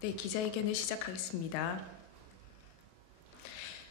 네, 기자회견을 시작하겠습니다.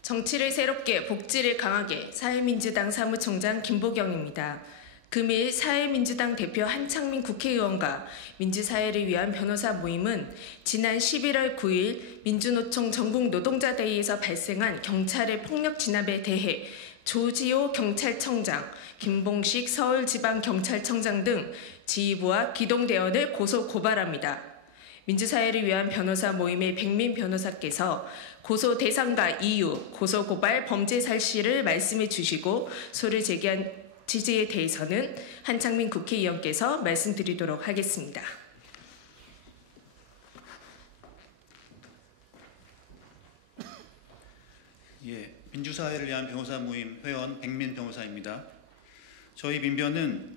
정치를 새롭게, 복지를 강하게, 사회민주당 사무총장 김보경입니다. 금일 사회민주당 대표 한창민 국회의원과 민주사회를 위한 변호사 모임은 지난 11월 9일 민주노총 전국노동자대회에서 발생한 경찰의 폭력 진압에 대해 조지호 경찰청장, 김봉식 서울지방경찰청장 등 지휘부와 기동대원을 고소 고발합니다. 민주사회를 위한 변호사 모임의 백민 변호사께서 고소 대상과 이유, 고소 고발 범죄 사실을 말씀해 주시고 소를 제기한 취지에 대해서는 한창민 국회의원께서 말씀드리도록 하겠습니다. 민주사회를 위한 변호사 모임 회원 백민 변호사입니다. 저희 민변은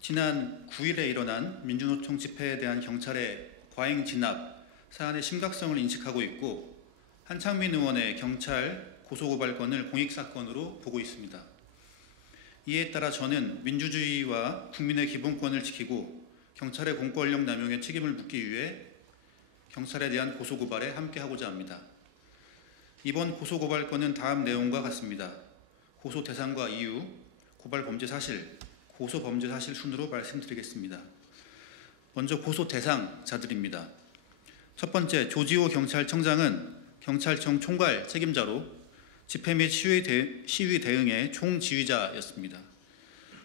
지난 9일에 일어난 민주노총 집회에 대한 경찰의 과잉 진압 사안의 심각성을 인식하고 있고 한창민 의원의 경찰 고소고발건을 공익사건으로 보고 있습니다. 이에 따라 저는 민주주의와 국민의 기본권을 지키고 경찰의 공권력 남용의 책임을 묻기 위해 경찰에 대한 고소고발에 함께하고자 합니다. 이번 고소고발건은 다음 내용과 같습니다. 고소 대상과 이유, 고발 범죄 사실, 고소 범죄 사실 순으로 말씀드리겠습니다. 먼저 고소 대상자들입니다. 첫 번째, 조지호 경찰청장은 경찰청 총괄 책임자로 집회 및 시위 대응의 총지휘자였습니다.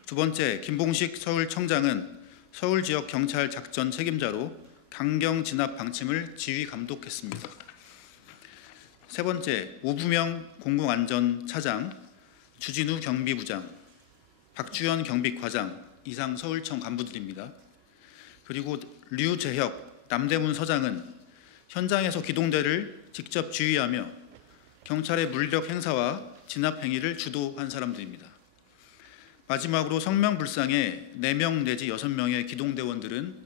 두 번째, 김봉식 서울청장은 서울지역 경찰 작전 책임자로 강경 진압 방침을 지휘 감독했습니다. 세 번째, 오부명 공공안전차장, 주진우 경비부장, 박주연 경비과장, 이상 서울청 간부들입니다. 그리고 류재혁 남대문 서장은 현장에서 기동대를 직접 지휘하며 경찰의 물력 행사와 진압 행위를 주도한 사람들입니다. 마지막으로 성명불상의 4명 내지 6명의 기동대원들은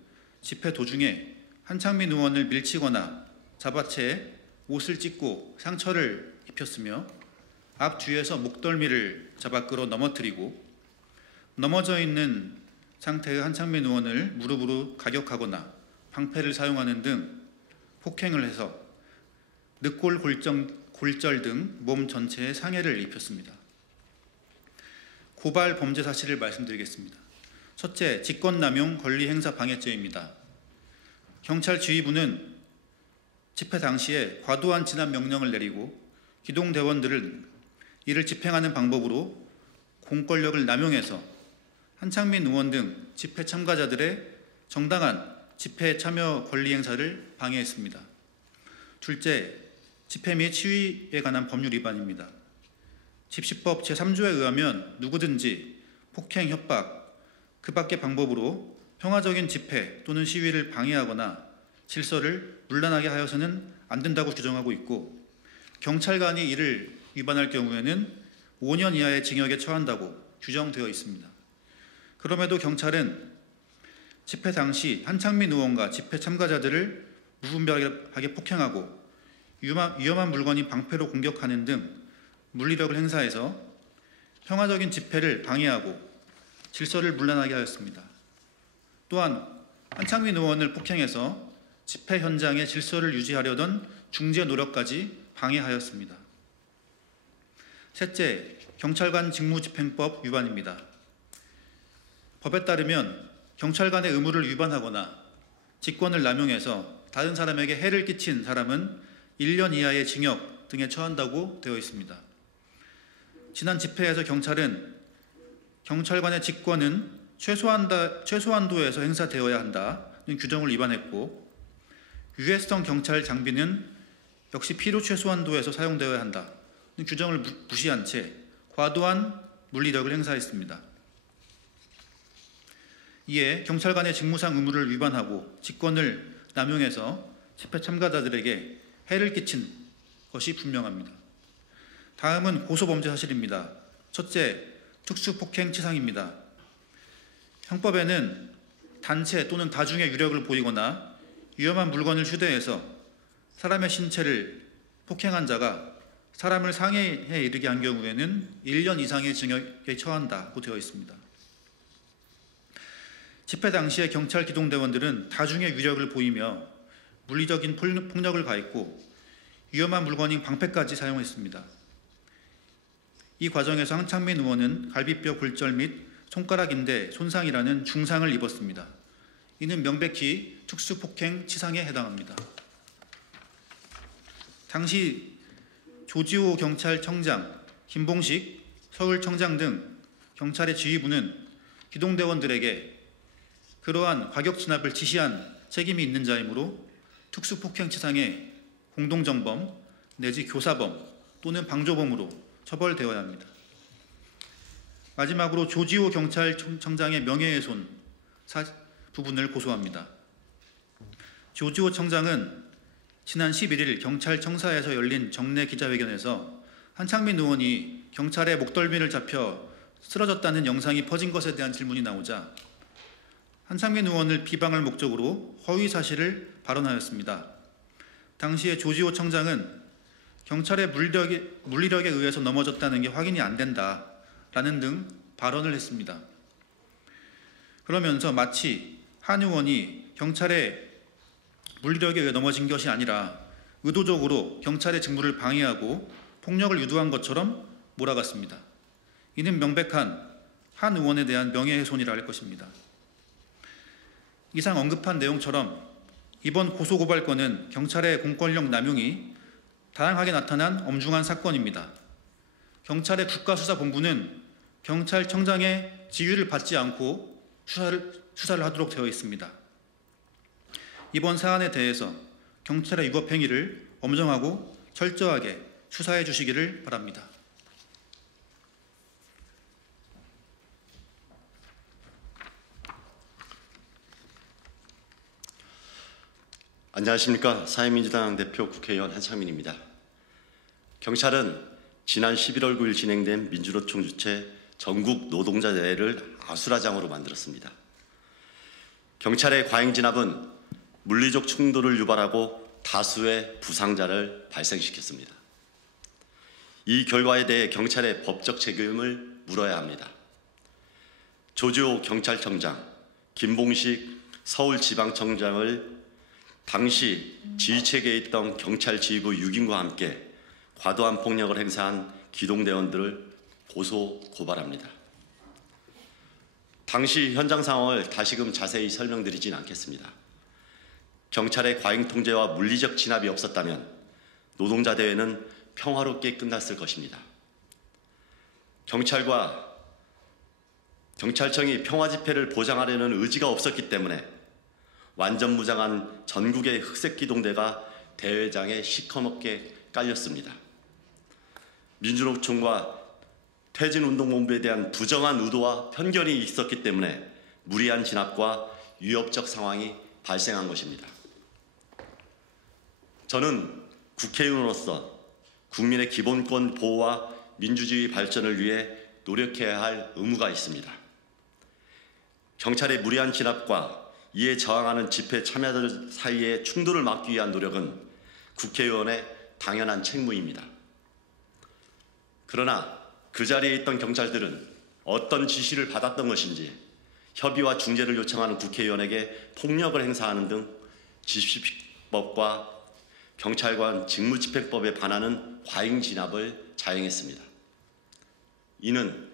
집회 도중에 한창민 의원을 밀치거나 잡아채 옷을 찢고 상처를 입혔으며 앞뒤에서 목덜미를 잡아 끌어 넘어뜨리고 넘어져 있는 상태의 한창민 의원을 무릎으로 가격하거나 방패를 사용하는 등 폭행을 해서 늑골 골절 등 몸 전체에 상해를 입혔습니다. 고발 범죄 사실을 말씀드리겠습니다. 첫째, 직권남용 권리행사 방해죄입니다. 경찰 지휘부는 집회 당시에 과도한 진압 명령을 내리고 기동대원들은 이를 집행하는 방법으로 공권력을 남용해서 한창민 의원 등 집회 참가자들의 정당한 집회 참여 권리 행사를 방해했습니다. 둘째, 집회 및 시위에 관한 법률 위반입니다. 집시법 제3조에 의하면 누구든지 폭행, 협박, 그 밖의 방법으로 평화적인 집회 또는 시위를 방해하거나 질서를 문란하게 하여서는 안 된다고 규정하고 있고 경찰관이 이를 위반할 경우에는 5년 이하의 징역에 처한다고 규정되어 있습니다. 그럼에도 경찰은 집회 당시 한창민 의원과 집회 참가자들을 무분별하게 폭행하고 위험한 물건인 방패로 공격하는 등 물리력을 행사해서 평화적인 집회를 방해하고 질서를 문란하게 하였습니다. 또한 한창민 의원을 폭행해서 집회 현장의 질서를 유지하려던 중재 노력까지 방해하였습니다. 셋째, 경찰관 직무집행법 위반입니다. 법에 따르면 경찰관의 의무를 위반하거나 직권을 남용해서 다른 사람에게 해를 끼친 사람은 1년 이하의 징역 등에 처한다고 되어 있습니다. 지난 집회에서 경찰은 경찰관의 직권은 최소한도에서 행사되어야 한다는 규정을 위반했고 유해성 경찰 장비는 역시 필요 최소한도에서 사용되어야 한다는 규정을 무시한 채 과도한 물리력을 행사했습니다. 이에 경찰관의 직무상 의무를 위반하고 직권을 남용해서 집회 참가자들에게 해를 끼친 것이 분명합니다. 다음은 고소범죄 사실입니다. 첫째, 특수폭행치상입니다. 형법에는 단체 또는 다중의 유력을 보이거나 위험한 물건을 휴대해서 사람의 신체를 폭행한 자가 사람을 상해에 이르게 한 경우에는 1년 이상의 징역에 처한다고 되어 있습니다. 집회 당시에 경찰 기동대원들은 다중의 위력을 보이며 물리적인 폭력을 가했고 위험한 물건인 방패까지 사용했습니다. 이 과정에서 한창민 의원은 갈비뼈 골절 및 손가락 인대 손상이라는 중상을 입었습니다. 이는 명백히 특수폭행 치상에 해당합니다. 당시 조지호 경찰청장, 김봉식 서울청장 등 경찰의 지휘부는 기동대원들에게 그러한 과격 진압을 지시한 책임이 있는 자이므로 특수폭행 치상의 공동정범 내지 교사범 또는 방조범으로 처벌되어야 합니다. 마지막으로 조지호 경찰청장의 명예훼손 부분을 고소합니다. 조지호 청장은 지난 11일 경찰청사에서 열린 정례 기자회견에서 한창민 의원이 경찰의 목덜미를 잡혀 쓰러졌다는 영상이 퍼진 것에 대한 질문이 나오자 한창민 의원을 비방할 목적으로 허위 사실을 발언하였습니다. 당시에 조지호 청장은 경찰의 물리력에 의해서 넘어졌다는 게 확인이 안 된다라는 등 발언을 했습니다. 그러면서 마치 한 의원이 경찰의 물리력에 의해 넘어진 것이 아니라 의도적으로 경찰의 직무를 방해하고 폭력을 유도한 것처럼 몰아갔습니다. 이는 명백한 한 의원에 대한 명예훼손이라 할 것입니다. 이상 언급한 내용처럼 이번 고소고발건은 경찰의 공권력 남용이 다양하게 나타난 엄중한 사건입니다. 경찰의 국가수사본부는 경찰청장의 지휘를 받지 않고 수사를 하도록 되어 있습니다. 이번 사안에 대해서 경찰의 위법행위를 엄정하고 철저하게 수사해 주시기를 바랍니다. 안녕하십니까. 사회민주당 대표 국회의원 한창민입니다. 경찰은 지난 11월 9일 진행된 민주노총 주최 전국 노동자 대회를 아수라장으로 만들었습니다. 경찰의 과잉 진압은 물리적 충돌을 유발하고 다수의 부상자를 발생시켰습니다. 이 결과에 대해 경찰의 법적 책임을 물어야 합니다. 조지호 경찰청장, 김봉식 서울지방청장을 당시 지휘체계에 있던 경찰 지휘부 6인과 함께 과도한 폭력을 행사한 기동대원들을 고소 고발합니다. 당시 현장 상황을 다시금 자세히 설명드리진 않겠습니다. 경찰의 과잉 통제와 물리적 진압이 없었다면 노동자 대회는 평화롭게 끝났을 것입니다. 경찰청이 평화 집회를 보장하려는 의지가 없었기 때문에 완전 무장한 전국의 흑색 기동대가 대회장에 시커멓게 깔렸습니다. 민주노총과 퇴진운동본부에 대한 부정한 의도와 편견이 있었기 때문에 무리한 진압과 위협적 상황이 발생한 것입니다. 저는 국회의원으로서 국민의 기본권 보호와 민주주의 발전을 위해 노력해야 할 의무가 있습니다. 경찰의 무리한 진압과 이에 저항하는 집회 참여자들 사이의 충돌을 막기 위한 노력은 국회의원의 당연한 책무입니다. 그러나 그 자리에 있던 경찰들은 어떤 지시를 받았던 것인지 협의와 중재를 요청하는 국회의원에게 폭력을 행사하는 등 집시법과 경찰관 직무집행법에 반하는 과잉 진압을 자행했습니다. 이는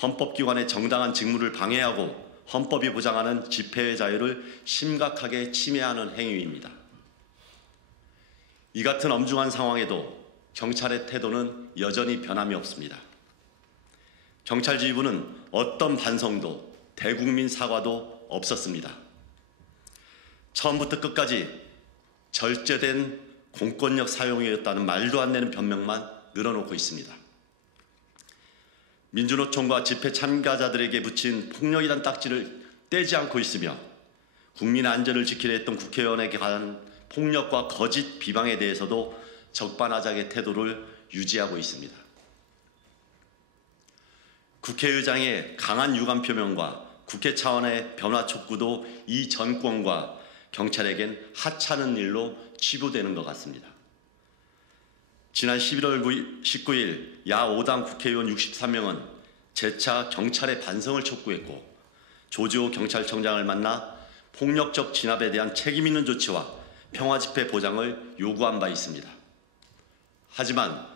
헌법기관의 정당한 직무를 방해하고 헌법이 보장하는 집회의 자유를 심각하게 침해하는 행위입니다. 이 같은 엄중한 상황에도 경찰의 태도는 여전히 변함이 없습니다. 경찰 지휘부는 어떤 반성도 대국민 사과도 없었습니다. 처음부터 끝까지 절제된 공권력 사용이었다는 말도 안 되는 변명만 늘어놓고 있습니다. 민주노총과 집회 참가자들에게 붙인 폭력이란 딱지를 떼지 않고 있으며 국민의 안전을 지키려 했던 국회의원에게 관한 폭력과 거짓 비방에 대해서도 적반하장의 태도를 유지하고 있습니다. 국회의장의 강한 유감 표명과 국회 차원의 변화 촉구도 이 정권과 경찰에겐 하찮은 일로 치부되는 것 같습니다. 지난 11월 19일 야 5당 국회의원 63명은 재차 경찰의 반성을 촉구했고 조지호 경찰청장을 만나 폭력적 진압에 대한 책임 있는 조치와 평화 집회 보장을 요구한 바 있습니다. 하지만